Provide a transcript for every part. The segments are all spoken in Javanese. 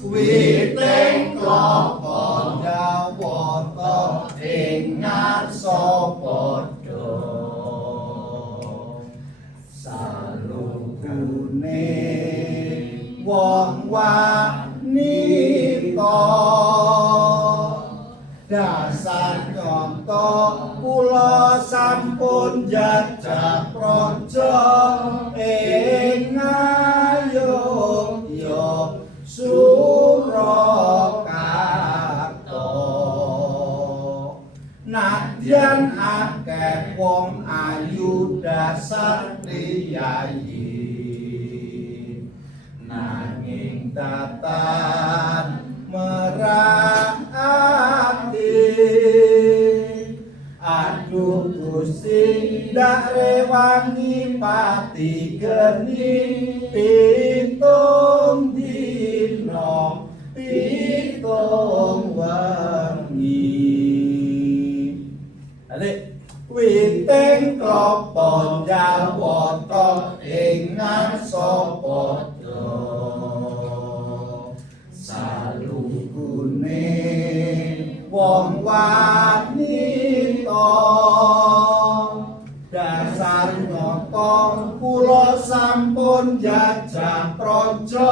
witing klapa nyawata ing ngarsa padha salukune wong wanita dasar nyata kula sampun jajak praja ing Ngayogya Surakarta nadyan akeh wong ayu dasar priyayi nanging tatan merati aduh Gusti ndak rewangi pati geni pitung dina pitung wengi witing klapa nyawata ing ngarsa padha salukune wong wanita dasar nyata kula sampun jajak praja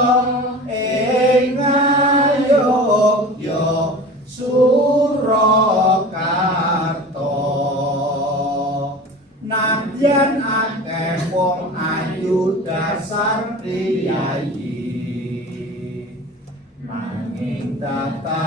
ing Ngayogya Surakarta nadyan akeh wong ayu dasar priyayi nanging tata